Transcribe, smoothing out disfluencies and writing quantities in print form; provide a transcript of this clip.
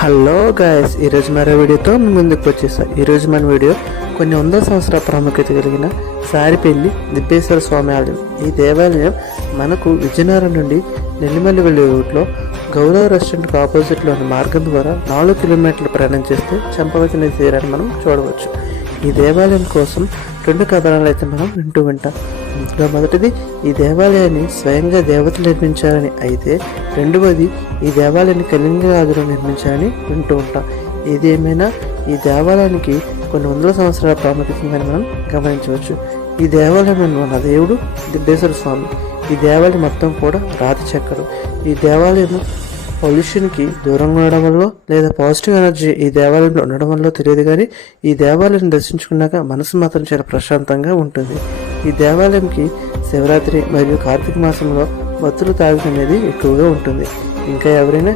Hello guys, ఈరోజు మరో వీడియోతో మీ ముందుకు వచ్చేసా. ఈరోజు మన వీడియో కొన్ని వందల సంవత్సరాల ప్రాముఖ్యత కలిగిన సారిపల్లి దిబ్బేశ్వర స్వామి ఆలయం. ఈ దేవాలయం మనకు విజయనగరం నుండి నెల్లిమల్లి వెళ్ళే రూట్లో గౌరవ రెస్టారెంట్కి ఆపోజిట్లో ఉన్న మార్గం ద్వారా 4 కిలోమీటర్లు ప్రయాణం చేస్తే చంపవలసిన తీరాన్ని మనం చూడవచ్చు. ఈ దేవాలయం కోసం 2 కథనాలు అయితే మనం వింటూ ఉంటాం. ఇందులో మొదటిది, ఈ దేవాలయాన్ని స్వయంగా దేవతలు నిర్మించారని. అయితే రెండవది, ఈ దేవాలయాన్ని కళింగరాజులు నిర్మించారని వింటూ ఉంటాం. ఏది ఏమైనా ఈ దేవాలయానికి కొన్ని వందల సంవత్సరాల ప్రాముఖ్యతని మనం గమనించవచ్చు. ఈ దేవాలయం మన దేవుడు దిబ్బేశ్వర స్వామి. ఈ దేవాలయం మొత్తం కూడా రాతి చెక్కరు. ఈ దేవాలయం పొల్యూషన్కి దూరంగా ఉండడం వల్ల లేదా పాజిటివ్ ఎనర్జీ ఈ దేవాలయంలో ఉండడం వల్ల తెలియదు, కానీ ఈ దేవాలయం దర్శించుకున్నాక మనసు మాత్రం చాలా ప్రశాంతంగా ఉంటుంది. ఈ దేవాలయంకి శివరాత్రి మరియు కార్తీక మాసంలో భక్తుల తారీఖు అనేది ఎక్కువగా ఉంటుంది. ఇంకా ఎవరైనా